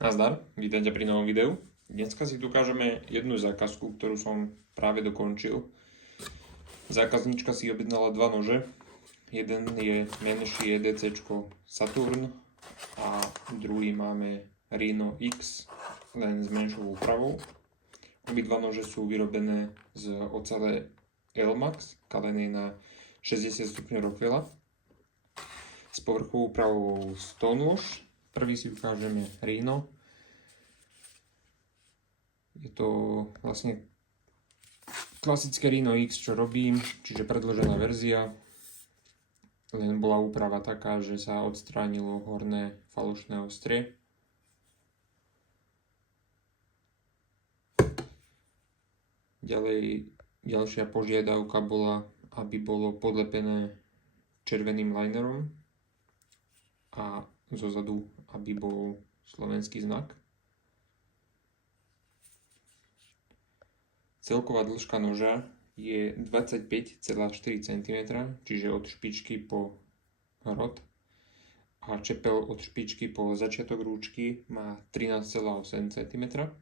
Nazdar, vítajte pri novom videu. Dneska si tu ukážeme jednu zákazku, ktorú som práve dokončil. Zákazníčka si objednala dva nože. Jeden je menší EDC Saturn a druhý máme Rhino X, len s menšou úpravou. Obidva nože sú vyrobené z ocele Elmax, kalenej na 60 stupňov Rockwella, s povrchovou úpravou Stonewash. Prvý si ukážeme Rhino. Je to vlastne klasické Rhino X, čo robím, čiže predĺžená verzia. Len bola úprava taká, že sa odstránilo horné falošné ostrie. Ďalšia požiadavka bola, aby bolo podlepené červeným linerom a zozadu, aby bol slovenský znak. Celková dĺžka noža je 25,4 cm, čiže od špičky po hrot, a čepel od špičky po začiatok rúčky má 13,8 cm.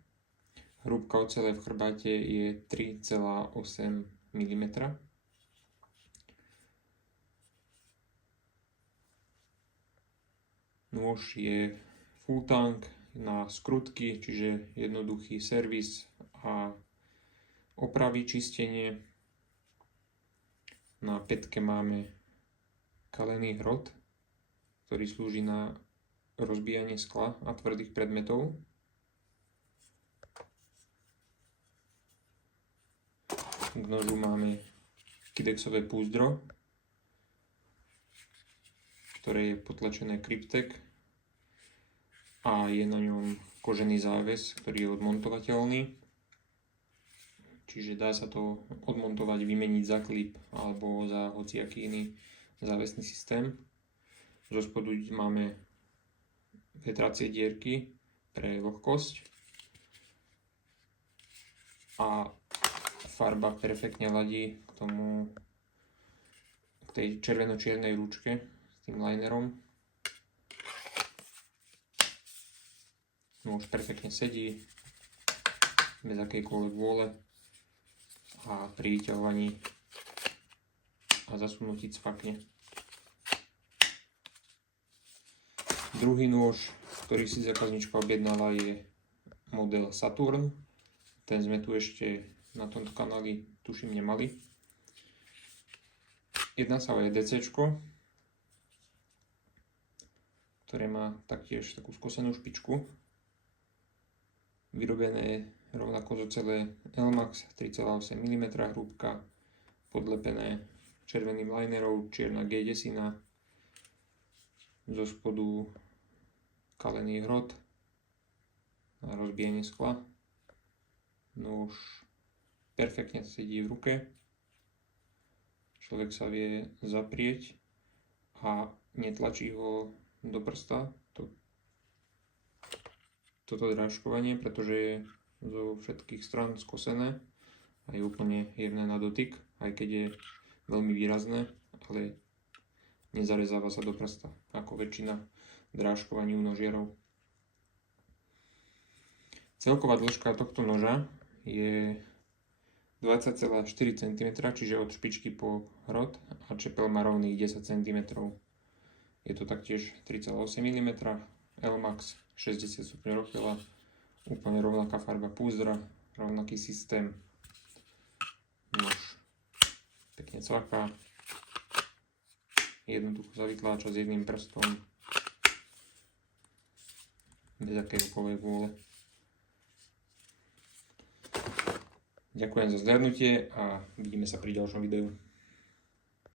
Hrúbka ocele v chrbáte je 3,8 mm. Nôž je full tank na skrutky, čiže jednoduchý servis a opravy, čistenie. Na pätke máme kalený hrot, ktorý slúži na rozbíjanie skla a tvrdých predmetov. K nožu máme kidexové púzdro, ktoré je potlačené Kryptek a je na ňom kožený záves, ktorý je odmontovateľný. Čiže dá sa to odmontovať, vymeniť za klip alebo za hociaký iný závesný systém. Zo spodu máme vetracie dierky pre vlhkosť a farba perfektne ladí k tej červeno-čiernej rúčke s tým linerom. Nôž perfektne sedí bez akejkoľvek vôle a pri vyťahovaní a zasunutí cvakne. Druhý nôž, ktorý si zákazníčka objednala, je model Saturn. Ten sme tu ešte na tomto kanáli, tuším, nemali. Jedná sa o EDC, ktoré má taktiež takú skosenú špičku. Vyrobené rovnako z ocele Elmax, 3,8 mm hrúbka, podlepené červeným linerom, čierna G10, zo spodu kalený hrot na rozbíjanie skla. Nôž perfektne sedí v ruke, človek sa vie zaprieť a netlačí ho do prsta toto drážkovanie, pretože je zo všetkých strán skosené a je úplne jemné na dotyk, aj keď je veľmi výrazné, ale nezarezáva sa do prsta, ako väčšina drážkovaní u nožiarov. Celková dĺžka tohto noža je 20,4 cm, čiže od špičky po hrot, a čepel má rovných 10 cm. Je to taktiež 3,8 mm, Elmax, 60 stupňov Rockwella, úplne rovnaká farba púzdra, rovnaký systém. Nôž pekne cvaká, jednoducho sa vytláča s jedným prstom, bez akéhokoľvek vôle. Ďakujem za zhľadnutie a vidíme sa pri ďalšom videu.